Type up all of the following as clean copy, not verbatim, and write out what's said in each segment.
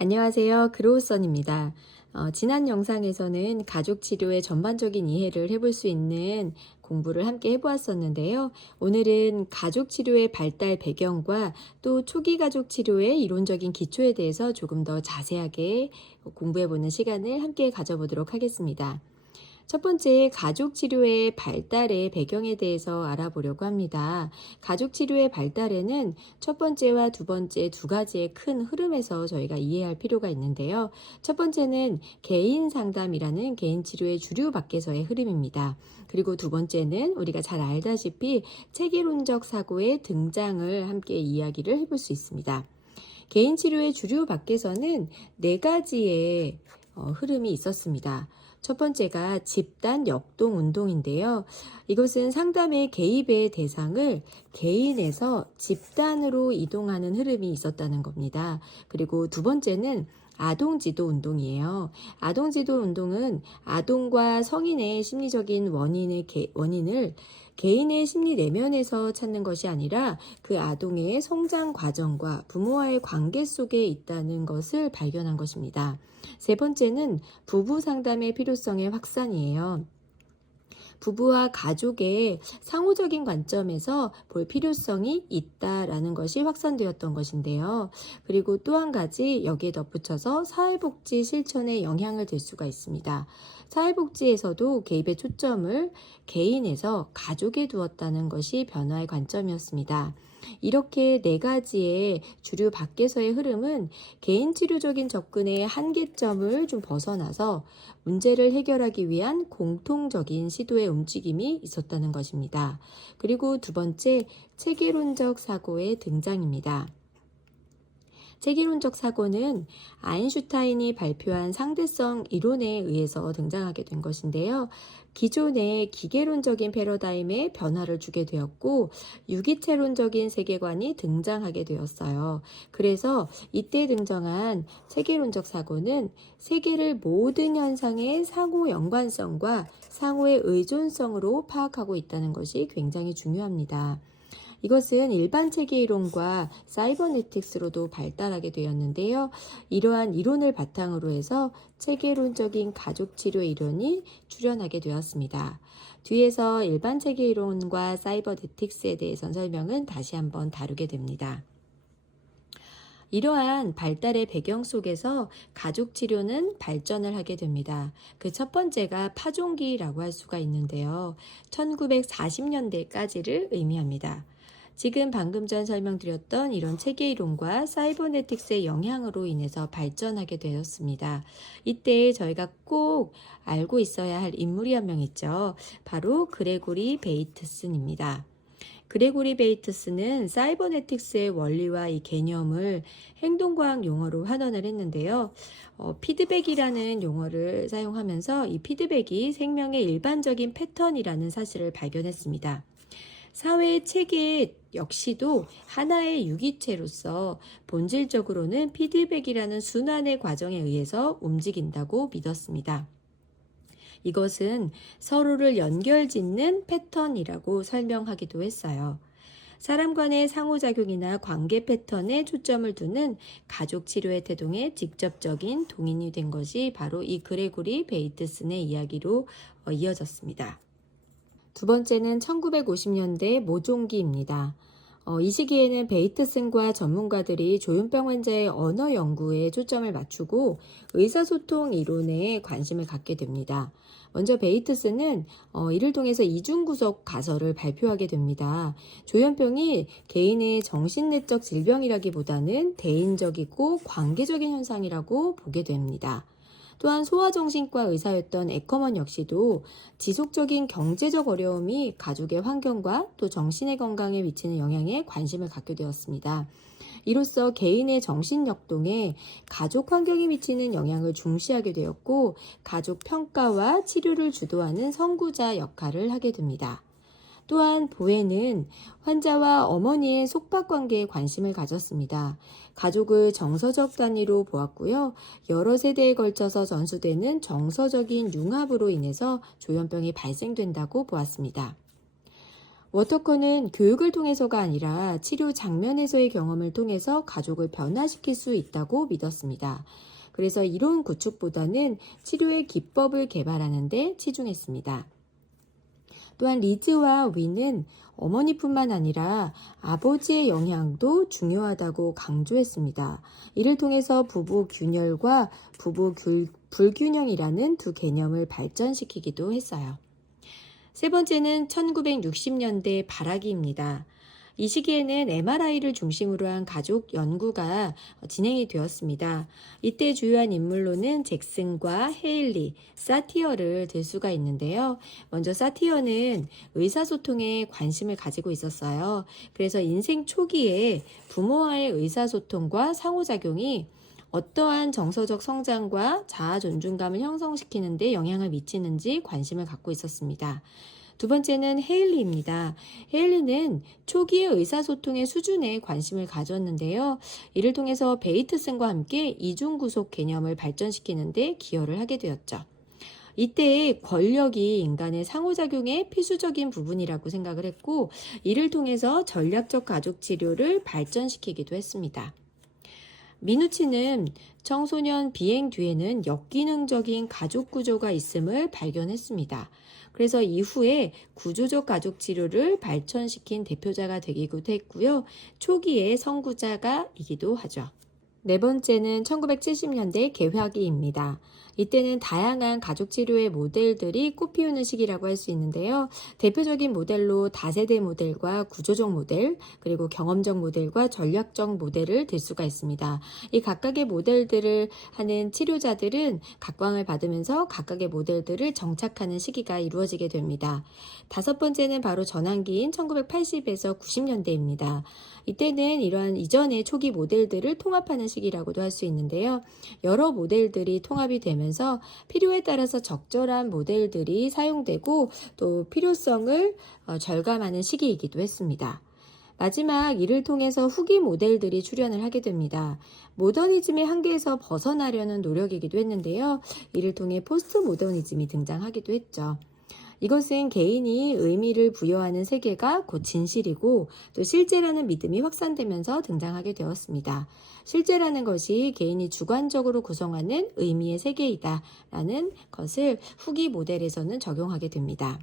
안녕하세요. 그로우선입니다. 지난 영상에서는 가족 치료의 전반적인 이해를 해볼 수 있는 공부를 함께 해보았었는데요. 오늘은 가족 치료의 발달 배경과 또 초기 가족 치료의 이론적인 기초에 대해서 조금 더 자세하게 공부해보는 시간을 함께 가져보도록 하겠습니다. 첫 번째, 가족 치료의 발달의 배경에 대해서 알아보려고 합니다. 가족 치료의 발달에는 첫 번째와 두 번째 두 가지의 큰 흐름에서 저희가 이해할 필요가 있는데요. 첫 번째는 개인 상담이라는 개인 치료의 주류 밖에서의 흐름입니다. 그리고 두 번째는 우리가 잘 알다시피 체계론적 사고의 등장을 함께 이야기를 해볼 수 있습니다. 개인 치료의 주류 밖에서는 네 가지의 흐름이 있었습니다. 첫 번째가 집단 역동 운동인데요. 이것은 상담의 개입의 대상을 개인에서 집단으로 이동하는 흐름이 있었다는 겁니다. 그리고 두 번째는 아동지도 운동이에요. 아동지도 운동은 아동과 성인의 심리적인 원인을 개인의 심리 내면에서 찾는 것이 아니라 그 아동의 성장 과정과 부모와의 관계 속에 있다는 것을 발견한 것입니다. 세 번째는 부부 상담의 필요성의 확산이에요. 부부와 가족의 상호적인 관점에서 볼 필요성이 있다라는 것이 확산되었던 것인데요. 그리고 또 한 가지 여기에 덧붙여서 사회복지 실천에 영향을 줄 수가 있습니다. 사회복지에서도 개입의 초점을 개인에서 가족에 두었다는 것이 변화의 관점이었습니다. 이렇게 네 가지의 주류 밖에서의 흐름은 개인 치료적인 접근의 한계점을 좀 벗어나서 문제를 해결하기 위한 공통적인 시도의 움직임이 있었다는 것입니다. 그리고 두 번째, 체계론적 사고의 등장입니다. 체계론적 사고는 아인슈타인이 발표한 상대성 이론에 의해서 등장하게 된 것인데요. 기존의 기계론적인 패러다임에 변화를 주게 되었고 유기체론적인 세계관이 등장하게 되었어요. 그래서 이때 등장한 체계론적 사고는 세계를 모든 현상의 상호 연관성과 상호의 의존성으로 파악하고 있다는 것이 굉장히 중요합니다. 이것은 일반 체계 이론과 사이버네틱스로도 발달하게 되었는데요. 이러한 이론을 바탕으로 해서 체계론적인 가족 치료 이론이 출현하게 되었습니다. 뒤에서 일반 체계 이론과 사이버네틱스에 대해서 설명은 다시 한번 다루게 됩니다. 이러한 발달의 배경 속에서 가족 치료는 발전을 하게 됩니다. 그 첫 번째가 파종기라고 할 수가 있는데요. 1940년대까지를 의미합니다. 지금 방금 전 설명드렸던 이런 체계 이론과 사이버네틱스의 영향으로 인해서 발전하게 되었습니다. 이때 저희가 꼭 알고 있어야 할 인물이 한 명 있죠. 바로 그레고리 베이트슨입니다. 그레고리 베이트스는 사이버네틱스의 원리와 이 개념을 행동과학 용어로 환원을 했는데요. 피드백이라는 용어를 사용하면서 이 피드백이 생명의 일반적인 패턴이라는 사실을 발견했습니다. 사회의 체계 역시도 하나의 유기체로서 본질적으로는 피드백이라는 순환의 과정에 의해서 움직인다고 믿었습니다. 이것은 서로를 연결짓는 패턴이라고 설명하기도 했어요. 사람 간의 상호작용이나 관계 패턴에 초점을 두는 가족 치료의 태동에 직접적인 동인이 된 것이 바로 이 그레고리 베이트슨의 이야기로 이어졌습니다. 두 번째는 1950년대 모종기입니다. 이 시기에는 베이트슨과 전문가들이 조현병 환자의 언어 연구에 초점을 맞추고 의사소통 이론에 관심을 갖게 됩니다. 먼저 베이트슨은 이를 통해서 이중구석 가설을 발표하게 됩니다. 조현병이 개인의 정신내적 질병이라기보다는 대인적이고 관계적인 현상이라고 보게 됩니다. 또한 소아정신과 의사였던 에커먼 역시도 지속적인 경제적 어려움이 가족의 환경과 또 정신의 건강에 미치는 영향에 관심을 갖게 되었습니다. 이로써 개인의 정신역동에 가족 환경이 미치는 영향을 중시하게 되었고 가족 평가와 치료를 주도하는 선구자 역할을 하게 됩니다. 또한 보헤는 환자와 어머니의 속박 관계에 관심을 가졌습니다. 가족을 정서적 단위로 보았고요. 여러 세대에 걸쳐서 전수되는 정서적인 융합으로 인해서 조현병이 발생된다고 보았습니다. 워터커는 교육을 통해서가 아니라 치료 장면에서의 경험을 통해서 가족을 변화시킬 수 있다고 믿었습니다. 그래서 이론 구축보다는 치료의 기법을 개발하는 데 치중했습니다. 또한 리즈와 윈은 어머니뿐만 아니라 아버지의 영향도 중요하다고 강조했습니다. 이를 통해서 부부 균열과 불균형이라는 두 개념을 발전시키기도 했어요. 세 번째는 1960년대 발화기입니다. 이 시기에는 MRI를 중심으로 한 가족 연구가 진행이 되었습니다. 이때 주요한 인물로는 잭슨과 헤일리, 사티어를 들 수가 있는데요. 먼저 사티어는 의사소통에 관심을 가지고 있었어요. 그래서 인생 초기에 부모와의 의사소통과 상호작용이 어떠한 정서적 성장과 자아 존중감을 형성시키는 데 영향을 미치는지 관심을 갖고 있었습니다. 두 번째는 헤일리입니다. 헤일리는 초기의 의사소통의 수준에 관심을 가졌는데요. 이를 통해서 베이트슨과 함께 이중구속 개념을 발전시키는 데 기여를 하게 되었죠. 이때 권력이 인간의 상호작용의 필수적인 부분이라고 생각을 했고, 이를 통해서 전략적 가족 치료를 발전시키기도 했습니다. 미누치는 청소년 비행 뒤에는 역기능적인 가족 구조가 있음을 발견했습니다. 그래서 이후에 구조적 가족 치료를 발전시킨 대표자가 되기도 했고요. 초기의 선구자가이기도 하죠. 네 번째는 1970년대 개화기입니다. 이때는 다양한 가족 치료의 모델들이 꽃피우는 시기라고 할 수 있는데요. 대표적인 모델로 다세대 모델과 구조적 모델, 그리고 경험적 모델과 전략적 모델을 들 수가 있습니다. 이 각각의 모델들을 하는 치료자들은 각광을 받으면서 각각의 모델들을 정착하는 시기가 이루어지게 됩니다. 다섯 번째는 바로 전환기인 1980에서 90년대입니다. 이때는 이러한 이전의 초기 모델들을 통합하는 시기라고도 할 수 있는데요. 여러 모델들이 통합이 되면서 필요에 따라서 적절한 모델들이 사용되고 또 필요성을 절감하는 시기이기도 했습니다. 마지막 이를 통해서 후기 모델들이 출현을 하게 됩니다. 모더니즘의 한계에서 벗어나려는 노력이기도 했는데요. 이를 통해 포스트 모더니즘이 등장하기도 했죠. 이것은 개인이 의미를 부여하는 세계가 곧 진실이고 또 실제라는 믿음이 확산되면서 등장하게 되었습니다. 실제라는 것이 개인이 주관적으로 구성하는 의미의 세계이다라는 것을 후기 모델에서는 적용하게 됩니다.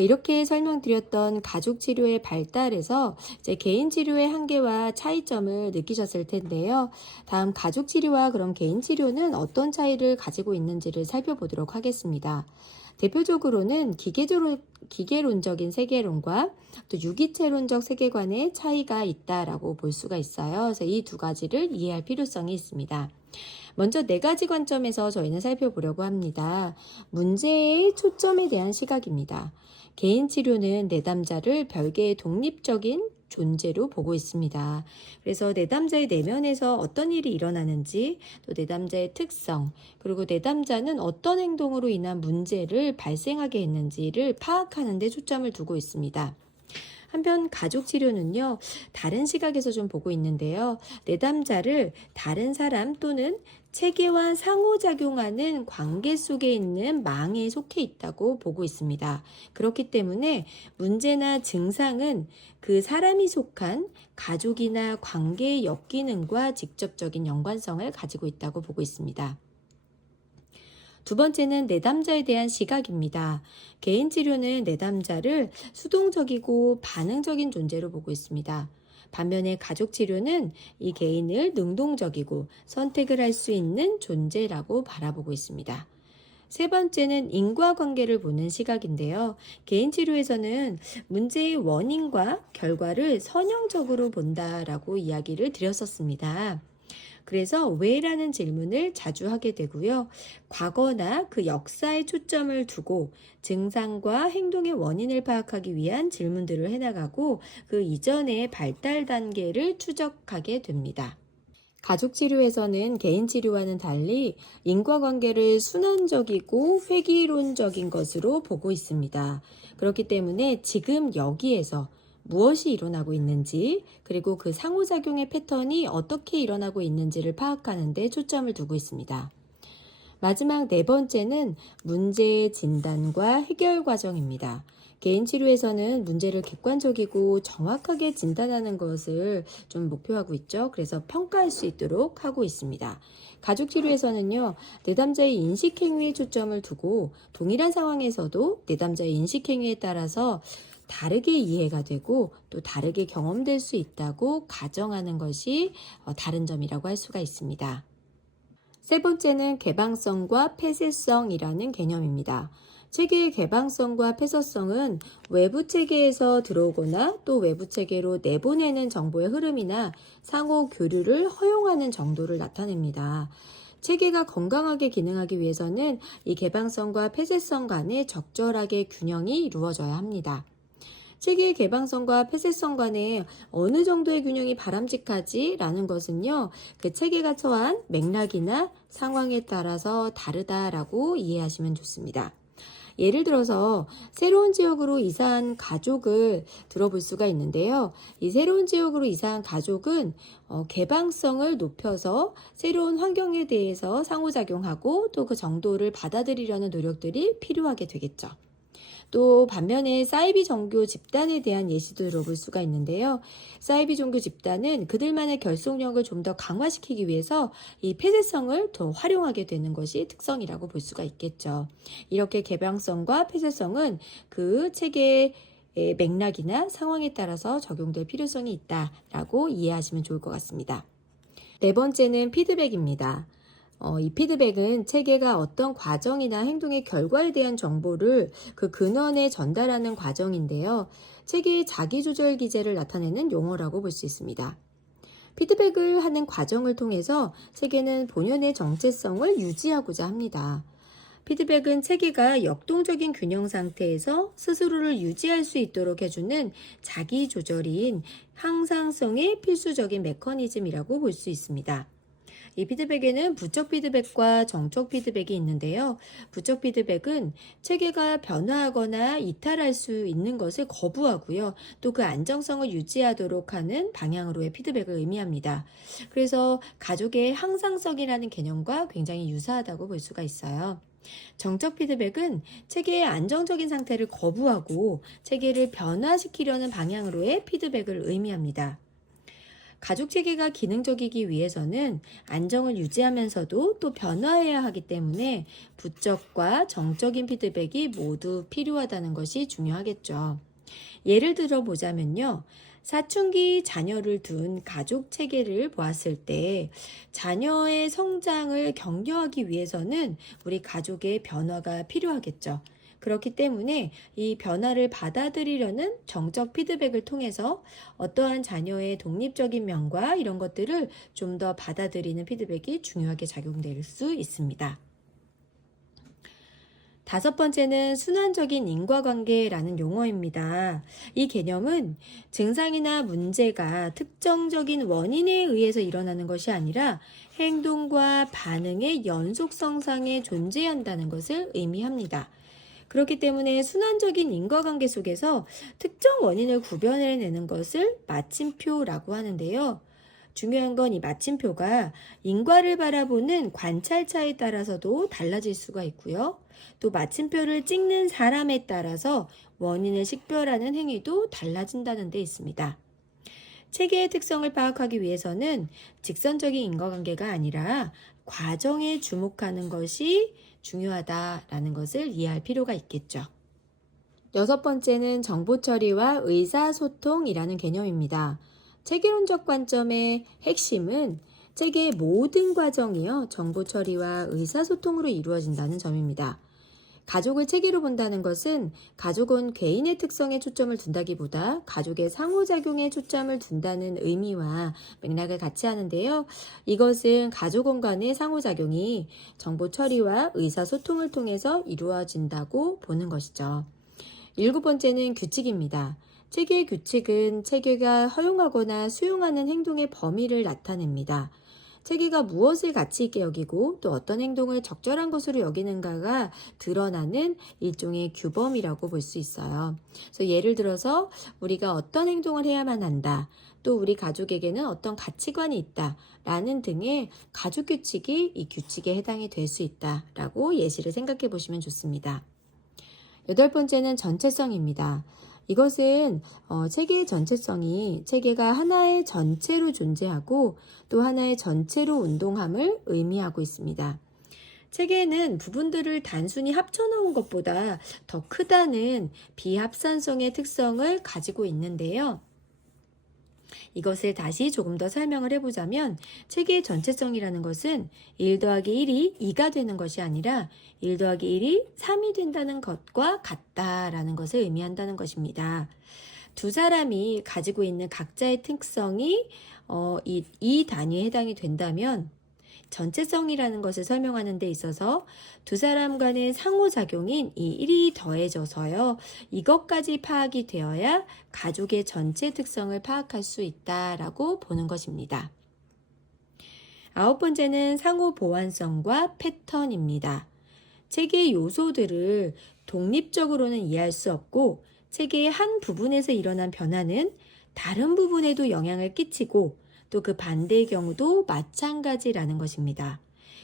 이렇게 설명드렸던 가족 치료의 발달에서 이제 개인 치료의 한계와 차이점을 느끼셨을 텐데요. 다음 가족 치료와 그럼 개인 치료는 어떤 차이를 가지고 있는지를 살펴보도록 하겠습니다. 대표적으로는 기계론적인 세계론과 또 유기체론적 세계관의 차이가 있다라고 볼 수가 있어요. 그래서 이 두 가지를 이해할 필요성이 있습니다. 먼저 네 가지 관점에서 저희는 살펴보려고 합니다. 문제의 초점에 대한 시각입니다. 개인 치료는 내담자를 별개의 독립적인 존재로 보고 있습니다. 그래서 내담자의 내면에서 어떤 일이 일어나는지, 또 내담자의 특성, 그리고 내담자는 어떤 행동으로 인한 문제를 발생하게 했는지를 파악하는 데 초점을 두고 있습니다. 한편 가족 치료는요, 다른 시각에서 좀 보고 있는데요. 내담자를 다른 사람 또는 체계와 상호작용하는 관계 속에 있는 망에 속해 있다고 보고 있습니다. 그렇기 때문에 문제나 증상은 그 사람이 속한 가족이나 관계의 역기능과 직접적인 연관성을 가지고 있다고 보고 있습니다. 두 번째는 내담자에 대한 시각입니다. 개인 치료는 내담자를 수동적이고 반응적인 존재로 보고 있습니다. 반면에 가족 치료는 이 개인을 능동적이고 선택을 할 수 있는 존재라고 바라보고 있습니다. 세 번째는 인과관계를 보는 시각인데요. 개인 치료에서는 문제의 원인과 결과를 선형적으로 본다라고 이야기를 드렸었습니다. 그래서 왜라는 질문을 자주 하게 되고요. 과거나 그 역사에 초점을 두고 증상과 행동의 원인을 파악하기 위한 질문들을 해나가고 그 이전의 발달 단계를 추적하게 됩니다. 가족 치료에서는 개인 치료와는 달리 인과관계를 순환적이고 회귀론적인 것으로 보고 있습니다. 그렇기 때문에 지금 여기에서 무엇이 일어나고 있는지, 그리고 그 상호작용의 패턴이 어떻게 일어나고 있는지를 파악하는 데 초점을 두고 있습니다. 마지막 네 번째는 문제의 진단과 해결 과정입니다. 개인 치료에서는 문제를 객관적이고 정확하게 진단하는 것을 좀 목표하고 있죠. 그래서 평가할 수 있도록 하고 있습니다. 가족 치료에서는요, 내담자의 인식 행위에 초점을 두고 동일한 상황에서도 내담자의 인식 행위에 따라서 다르게 이해가 되고 또 다르게 경험될 수 있다고 가정하는 것이 다른 점이라고 할 수가 있습니다. 세 번째는 개방성과 폐쇄성이라는 개념입니다. 체계의 개방성과 폐쇄성은 외부 체계에서 들어오거나 또 외부 체계로 내보내는 정보의 흐름이나 상호 교류를 허용하는 정도를 나타냅니다. 체계가 건강하게 기능하기 위해서는 이 개방성과 폐쇄성 간에 적절하게 균형이 이루어져야 합니다. 체계의 개방성과 폐쇄성 간에 어느 정도의 균형이 바람직하지라는 것은요, 그 체계가 처한 맥락이나 상황에 따라서 다르다라고 이해하시면 좋습니다. 예를 들어서 새로운 지역으로 이사한 가족을 들어볼 수가 있는데요. 이 새로운 지역으로 이사한 가족은 개방성을 높여서 새로운 환경에 대해서 상호작용하고 또 그 정도를 받아들이려는 노력들이 필요하게 되겠죠. 또 반면에 사이비 종교 집단에 대한 예시도 들어볼 수가 있는데요. 사이비 종교 집단은 그들만의 결속력을 좀 더 강화시키기 위해서 이 폐쇄성을 더 활용하게 되는 것이 특성이라고 볼 수가 있겠죠. 이렇게 개방성과 폐쇄성은 그 체계의 맥락이나 상황에 따라서 적용될 필요성이 있다라고 이해하시면 좋을 것 같습니다. 네 번째는 피드백입니다. 이 피드백은 체계가 어떤 과정이나 행동의 결과에 대한 정보를 그 근원에 전달하는 과정인데요. 체계의 자기조절 기제를 나타내는 용어라고 볼 수 있습니다. 피드백을 하는 과정을 통해서 체계는 본연의 정체성을 유지하고자 합니다. 피드백은 체계가 역동적인 균형 상태에서 스스로를 유지할 수 있도록 해주는 자기조절인 항상성의 필수적인 메커니즘이라고 볼 수 있습니다. 이 피드백에는 부적 피드백과 정적 피드백이 있는데요. 부적 피드백은 체계가 변화하거나 이탈할 수 있는 것을 거부하고요. 또 그 안정성을 유지하도록 하는 방향으로의 피드백을 의미합니다. 그래서 가족의 항상성이라는 개념과 굉장히 유사하다고 볼 수가 있어요. 정적 피드백은 체계의 안정적인 상태를 거부하고 체계를 변화시키려는 방향으로의 피드백을 의미합니다. 가족 체계가 기능적이기 위해서는 안정을 유지하면서도 또 변화해야 하기 때문에 부적과 정적인 피드백이 모두 필요하다는 것이 중요하겠죠. 예를 들어 보자면요. 사춘기 자녀를 둔 가족 체계를 보았을 때 자녀의 성장을 격려하기 위해서는 우리 가족의 변화가 필요하겠죠. 그렇기 때문에 이 변화를 받아들이려는 정적 피드백을 통해서 어떠한 자녀의 독립적인 면과 이런 것들을 좀 더 받아들이는 피드백이 중요하게 작용될 수 있습니다. 다섯 번째는 순환적인 인과관계라는 용어입니다. 이 개념은 증상이나 문제가 특정적인 원인에 의해서 일어나는 것이 아니라 행동과 반응의 연속성상에 존재한다는 것을 의미합니다. 그렇기 때문에 순환적인 인과관계 속에서 특정 원인을 구별해내는 것을 마침표라고 하는데요. 중요한 건 이 마침표가 인과를 바라보는 관찰차에 따라서도 달라질 수가 있고요. 또 마침표를 찍는 사람에 따라서 원인을 식별하는 행위도 달라진다는 데 있습니다. 체계의 특성을 파악하기 위해서는 직선적인 인과관계가 아니라 과정에 주목하는 것이 중요하다라는 것을 이해할 필요가 있겠죠. 여섯 번째는 정보 처리와 의사소통이라는 개념입니다. 체계론적 관점의 핵심은 체계의 모든 과정이요, 정보 처리와 의사소통으로 이루어진다는 점입니다. 가족을 체계로 본다는 것은 가족은 개인의 특성에 초점을 둔다기보다 가족의 상호작용에 초점을 둔다는 의미와 맥락을 같이 하는데요. 이것은 가족원 간의 상호작용이 정보 처리와 의사소통을 통해서 이루어진다고 보는 것이죠. 일곱 번째는 규칙입니다. 체계의 규칙은 체계가 허용하거나 수용하는 행동의 범위를 나타냅니다. 체계가 무엇을 가치 있게 여기고 또 어떤 행동을 적절한 것으로 여기는가가 드러나는 일종의 규범이라고 볼 수 있어요. 그래서 예를 들어서 우리가 어떤 행동을 해야만 한다. 또 우리 가족에게는 어떤 가치관이 있다. 라는 등의 가족 규칙이 이 규칙에 해당이 될 수 있다라고 예시를 생각해 보시면 좋습니다. 여덟 번째는 전체성입니다. 이것은 체계의 전체성이 체계가 하나의 전체로 존재하고 또 하나의 전체로 운동함을 의미하고 있습니다. 체계는 부분들을 단순히 합쳐놓은 것보다 더 크다는 비합산성의 특성을 가지고 있는데요. 이것을 다시 조금 더 설명을 해보자면 체계의 전체성이라는 것은 1 더하기 1이 2가 되는 것이 아니라 1 더하기 1이 3이 된다는 것과 같다라는 것을 의미한다는 것입니다. 두 사람이 가지고 있는 각자의 특성이 이 단위에 해당이 된다면 전체성이라는 것을 설명하는 데 있어서 두 사람 간의 상호작용인 이 1이 더해져서요. 이것까지 파악이 되어야 가족의 전체 특성을 파악할 수 있다라고 보는 것입니다. 아홉 번째는 상호 보완성과 패턴입니다. 체계의 요소들을 독립적으로는 이해할 수 없고 체계의 한 부분에서 일어난 변화는 다른 부분에도 영향을 끼치고 또 그 반대의 경우도 마찬가지라는 것입니다.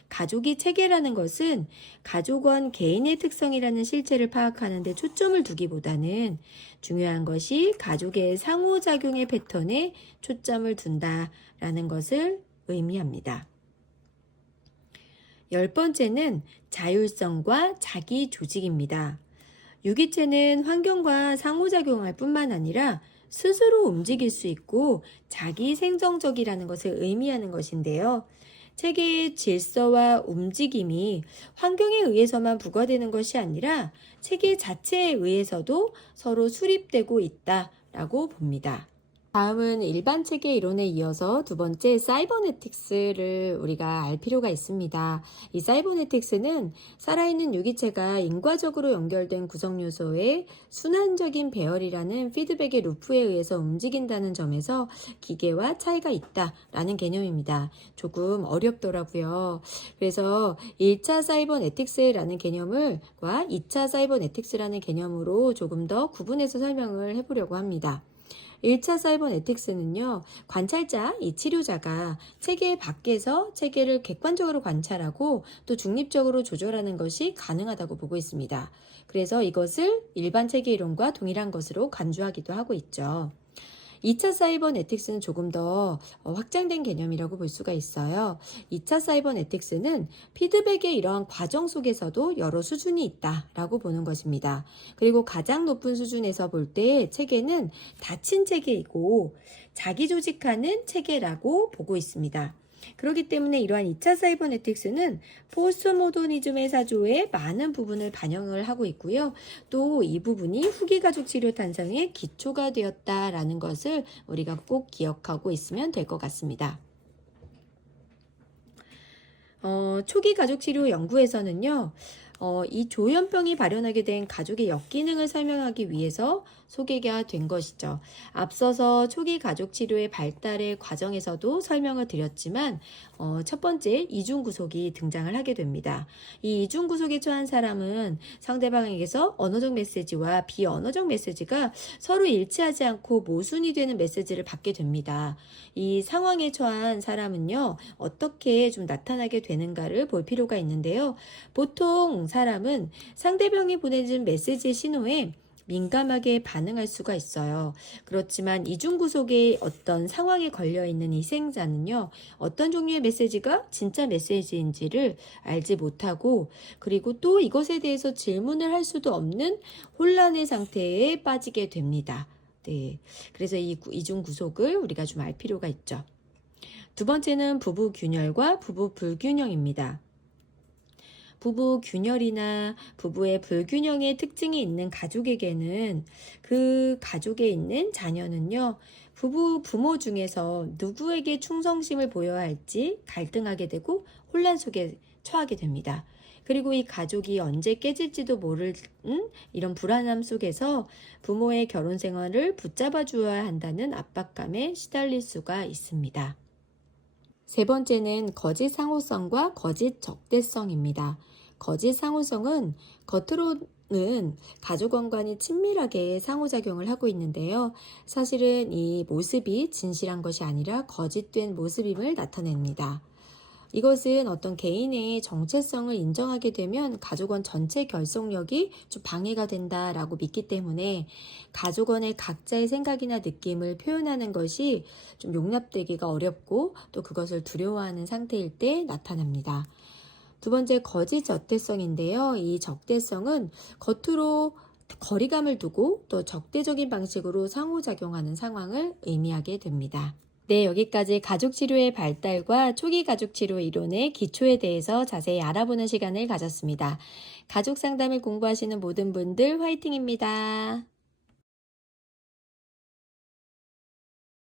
가족이 체계라는 것은 가족원 개인의 특성이라는 실체를 파악하는 데 초점을 두기보다는 중요한 것이 가족의 상호작용의 패턴에 초점을 둔다라는 것을 의미합니다. 열 번째는 자율성과 자기 조직입니다. 유기체는 환경과 상호작용할 뿐만 아니라 스스로 움직일 수 있고 자기 생성적이라는 것을 의미하는 것인데요. 체계의 질서와 움직임이 환경에 의해서만 부과되는 것이 아니라 체계 자체에 의해서도 서로 수립되고 있다라고 봅니다. 다음은 일반 체계 이론에 이어서 두 번째 사이버네틱스를 우리가 알 필요가 있습니다. 이 사이버네틱스는 살아있는 유기체가 인과적으로 연결된 구성 요소의 순환적인 배열이라는 피드백의 루프에 의해서 움직인다는 점에서 기계와 차이가 있다라는 개념입니다. 조금 어렵더라고요. 그래서 1차 사이버네틱스라는 개념과 2차 사이버네틱스라는 개념으로 조금 더 구분해서 설명을 해보려고 합니다. 1차 사이버네틱스는요, 관찰자, 이 치료자가 체계 밖에서 체계를 객관적으로 관찰하고 또 중립적으로 조절하는 것이 가능하다고 보고 있습니다. 그래서 이것을 일반 체계 이론과 동일한 것으로 간주하기도 하고 있죠. 2차 사이버네틱스는 조금 더 확장된 개념이라고 볼 수가 있어요. 2차 사이버네틱스는 피드백의 이러한 과정 속에서도 여러 수준이 있다라고 보는 것입니다. 그리고 가장 높은 수준에서 볼 때 체계는 닫힌 체계이고 자기 조직하는 체계라고 보고 있습니다. 그렇기 때문에 이러한 2차 사이버네틱스는 포스트모더니즘의 사조의 많은 부분을 반영을 하고 있고요. 또 이 부분이 후기 가족 치료 탄생의 기초가 되었다라는 것을 우리가 꼭 기억하고 있으면 될 것 같습니다. 초기 가족 치료 연구에서는요. 이 조현병이 발현하게 된 가족의 역기능을 설명하기 위해서 소개가 된 것이죠. 앞서서 초기 가족 치료의 발달의 과정에서도 설명을 드렸지만 첫 번째 이중구속이 등장을 하게 됩니다. 이 이중구속에 처한 사람은 상대방에게서 언어적 메시지와 비언어적 메시지가 서로 일치하지 않고 모순이 되는 메시지를 받게 됩니다. 이 상황에 처한 사람은요, 어떻게 좀 나타나게 되는가를 볼 필요가 있는데요. 보통 사람은 상대방이 보내준 메시지의 신호에 민감하게 반응할 수가 있어요. 그렇지만 이중구속의 어떤 상황에 걸려있는 이 희생자는요, 어떤 종류의 메시지가 진짜 메시지인지를 알지 못하고, 그리고 또 이것에 대해서 질문을 할 수도 없는 혼란의 상태에 빠지게 됩니다. 네. 그래서 이 이중구속을 우리가 좀 알 필요가 있죠. 두 번째는 부부 균열과 부부 불균형입니다. 부부 균열이나 부부의 불균형의 특징이 있는 가족에게는 그 가족에 있는 자녀는요, 부모 중에서 누구에게 충성심을 보여야 할지 갈등하게 되고 혼란 속에 처하게 됩니다. 그리고 이 가족이 언제 깨질지도 모르는 이런 불안함 속에서 부모의 결혼 생활을 붙잡아 주어야 한다는 압박감에 시달릴 수가 있습니다. 세 번째는 거짓 상호성과 거짓 적대성입니다. 거짓 상호성은 겉으로는 가족원간이 친밀하게 상호작용을 하고 있는데요. 사실은 이 모습이 진실한 것이 아니라 거짓된 모습임을 나타냅니다. 이것은 어떤 개인의 정체성을 인정하게 되면 가족원 전체 결속력이 좀 방해가 된다라고 믿기 때문에 가족원의 각자의 생각이나 느낌을 표현하는 것이 좀 용납되기가 어렵고 또 그것을 두려워하는 상태일 때 나타납니다. 두 번째, 거짓 적대성인데요. 이 적대성은 겉으로 거리감을 두고 또 적대적인 방식으로 상호작용하는 상황을 의미하게 됩니다. 네, 여기까지 가족치료의 발달과 초기 가족치료 이론의 기초에 대해서 자세히 알아보는 시간을 가졌습니다. 가족 상담을 공부하시는 모든 분들 화이팅입니다.